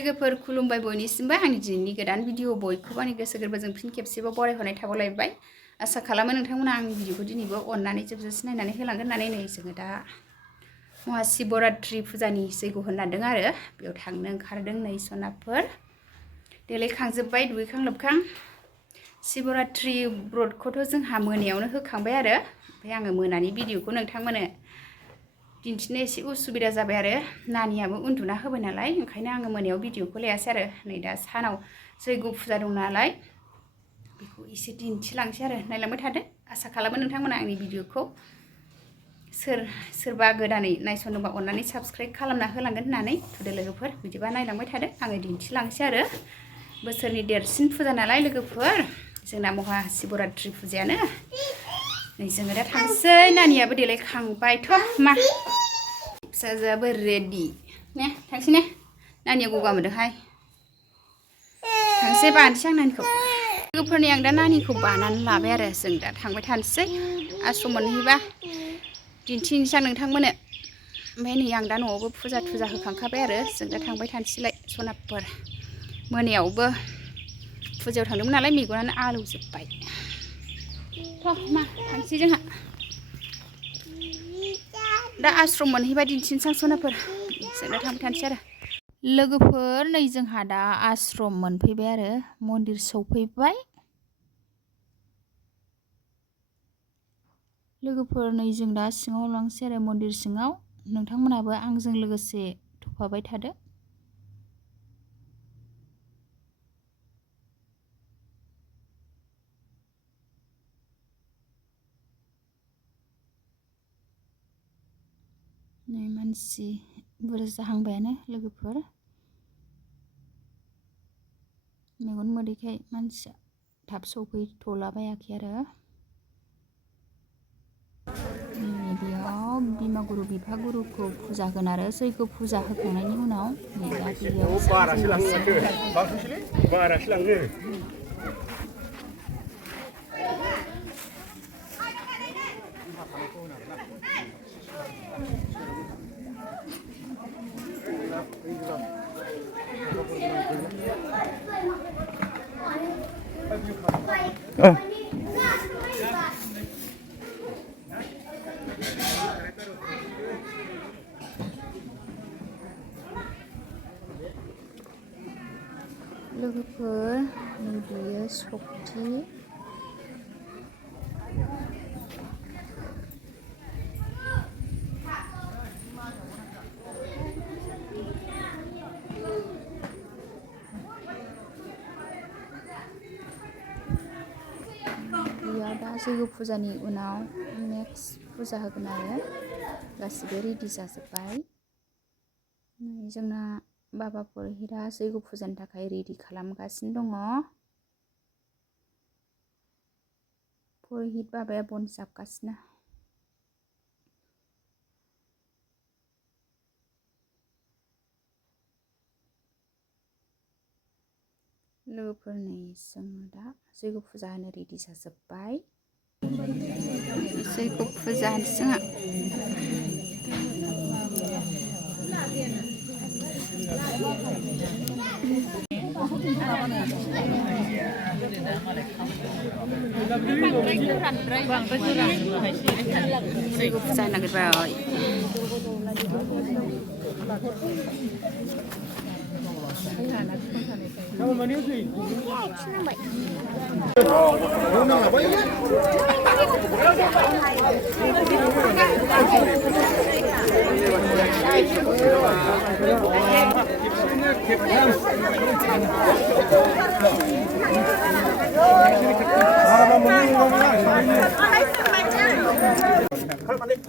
लोगोफोर खुलुमबाय बयनिसिमबो आंनि दिनैनि गोदान भिडिअ बयखौबो आंनि गोसो गोरबोजों फिन खेबसेबाव बरायहरनाय थाबावलायबाय आसा खालामो नोंथांमोना आंनि भिडिअखौ दिनैबो अननानै जोबजासिम नायनानै होलांगोन होननानै नै जोङो दा महाशिवरात्रि फुजानि जैग' होननादों आरो बेयाव थांनो ओंखारदों नै सनाफोर देलायखांजोब्बाय दुगैखां लोबखां शिवरात्रि ब्रतखौथ' जोंहा मोनायावनो होखांबाय आरो ओमफ्राय आङो मोनानि भिडिअखौ नोंथांमोननो दिन्थिनो एसे उसुबिदा जाबाय आरो नानियाबो उन्दुना होबाय नालाय ओंखायनो आङो मोनायाव भिडिअखौ लायासै आरो नै दा सानाव जैग' फुजा दं नालाय बेखौ एसे दिन्थिलांसै आरो नायलांबाय थादो आसा खालामो नोंथांमोना आंनि भिडिअखौ सोरबा गोदानै नायसनोबा अननानै साबस्क्राइब खालामना होलांगोन होननानै थुदो लोगोफोर बिदिबा नायलांबाय थादो आङो दिन्थिलांसै आरो बोसोरनि देरसिन फुजा नालाय लोगोफोर जोंना महाशिवरात्रि फुजायानो नै जोङो दा थांसै नानियाबो देलायखांबायथ' मा फिसाजोआबो रेडि ने थांसै ने नानिया गगा मोनदोंहाय थांसै बानोसै आं नानिखौ लोगोफोरनि आं दा नानिखौ बानानै लाबाय आरो जों दा थांबाय थानोसै आश्रम मोनहैबा दिन्थिनोसै आं नोंथांमोननो ओमफ्राय नै आं दा न'आवबो फुजा थुजा होखांखाबाय आरो जों दा थांबाय थानोसैलाय सनाफोर मोनायावबो फुजायाव थांदोंमोन नालाय मेगनानो आलौजोब्बाय थ' मा थांसै जोंहा दा आश्रम मोनहैबा दिन्थिनोसै आं सनाफोर जों दा थांबाय थानोसै आरो लोगोफोर नै जोंहा दा आश्रम मोनफैबाय आरो मन्दिर सौफैबाय लोगोफोर नै जों दा सिङाव लांसै आरो मन्दिर सिङाव नोंथांमोनाबो आंजों लोगोसे थफाबाय थादो नै मानसि बुरजा जाहांबायानो लोगोफोर मेगन मोदैखाय मानसिया थाब सौफैथ'लाबायाखै आरो बेयाव बिमा गुरु बिफा गुरुखौ फुजा होगोन आरो जैग' फुजा होखांनायनि उनाव नै दा बेयाव लोगोफोर नै बेयो सक्ति बेयाव दा जैग' फुजानि उनाव नेक्स्ट फुजा होगोन आरो गासिबो रेडि जाजोब्बाय जोंना बाबा पुरहितआ जैग' फुजानि थाखाय रेडि खालामगासिनो दङ पुरहित बाबाया बन जाबगासिनो लोगोफोर नै जोङो दा जैग' फुजा होनो रेडि जाजोब्बाय जैग' फुजा होनोसै जोंहा जैग' फुजा होनो नागिरबाय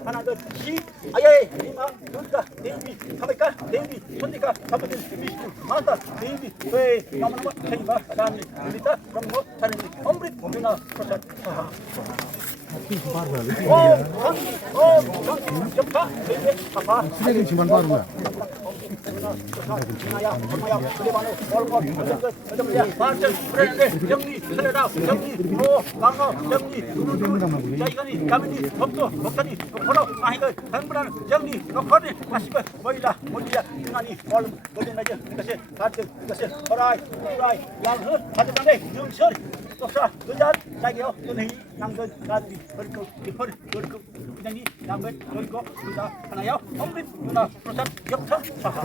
하나 둘 시 아예 이마 눈가 대비 가볼까 대비 손니까 가보든 미시고 마다 대비 왜 나무나무 체이바 다음에 리타 그럼 다른 엄브리 누나 프로젝트 접다 대비 아파 쓰레기 지만 바른 거야. 나야 엄마야 그래봐도 얼마 정리 마트 그랬는데 정리 살려라 정리 로 강어 정리 자 이거니 가면이 법도 법사니 보러 아이가 당분간 정리 거리 마시 Ibu, Moila, Molia, Nani, all golden measure, because Patrick, because alright, long hood, Patrick, young shirt, Doctor, good job, like you, Nango, Gadi, Perco, the Perco, Nani, Nango, Perco, Kuda, and I have only Kuda, Protect, Yopta, Saha.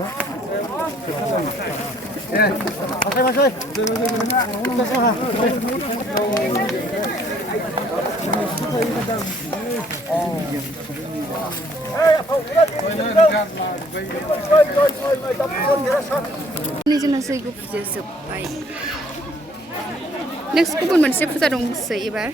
Ini जोंना जैग' फुजाया जोब्बाय next गुबुन मोनसे फुजा दंसै एबार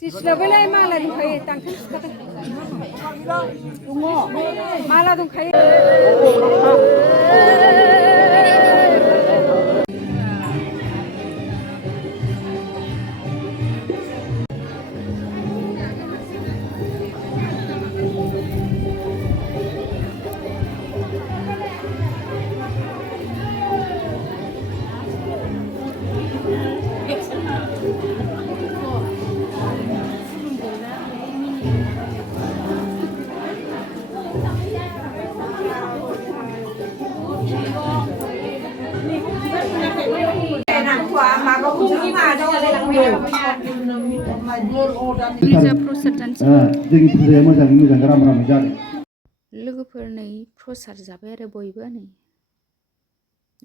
지수라벨라이 말라 좀 가요. 땅 동어 말라 좀 가요. जोंनि फुजाया मोजाङै मोजां राम जादों लोगोफोर नै प्रसाद जाबाय आरो बयबो नै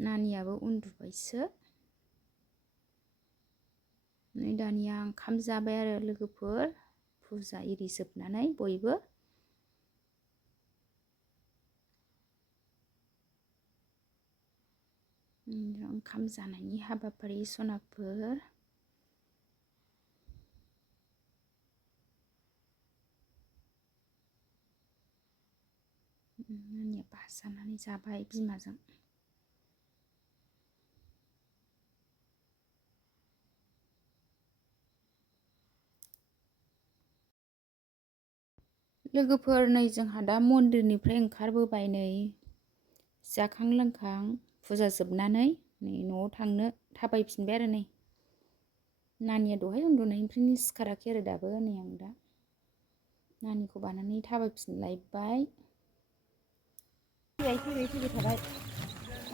नानियाबो उन्दुबायसो नै दानिया ओंखाम जाबाय आरो लोगोफोर फुजा इरि जोबनानै बयबो ओंखाम जानायनि हाबाफारि सनाफोर नानिया बाजानानै जाबाय बिमाजों लोगोफोर नै जोंहा दा मन्दिरनिफ्राय ओंखारबोबाय नै जाखां लोंखां फुजा जोबनानै नै न'आव थांनो थाबायफिनबाय आरो नै नानिया दहाय उन्दुनायनिफ्रायनो सिखाराखै आरो दाबो नै आं दा नानिखौ बानानै थाबायफिनलायबाय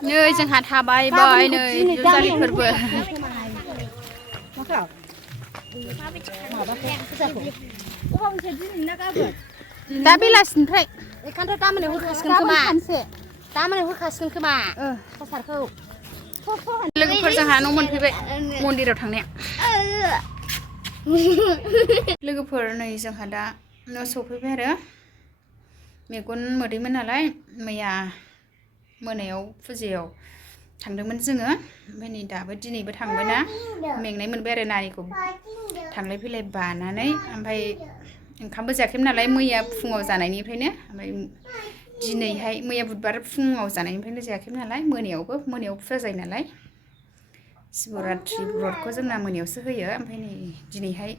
नै जोंहा थाबायबाय नै जुजालिफोरबो दा बेलासिनिफ्राय एखानथ' गामोन होखासिगोन खोमा प्रसादखौ लोगोफोर जोंहा न' मोनफैबाय मन्दिराव थांनाया लोगोफोर नै जोंहा दा न' सफैबाय आरो मेगन मोदैमोन नालाय मैया मोनायाव फुजायाव थांदोंमोन जोङो ओमफ्राय नै दाबो दिनैबो थांबायना मेंनाय मोनबाय आरो नानिखौ थांलाय फैलाय बानानै ओमफ्राय ओंखामबो जायाखैमोन नालाय मैया फुङाव जानायनिफ्रायनो ओमफ्राय दिनैहाय मैया बुधबार फुङाव जानायनिफ्रायनो जायाखैमोन नालाय मोनायाव फुजा जायो नालाय शिवरात्रि व्रतखौ जोंना मोनायावसो होयो ओमफ्राय नै दिनैहाय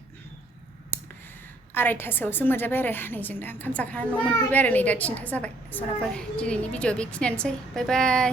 2:30सोआवसो मोनजाबाय आरो नै जों दा ओंखाम जाखांनानै न' मोनफैबाय आरो नै दा 3था जाबाय सनाफोर दिनैनि भिडिअ बेखिनियानोसै बाय बाय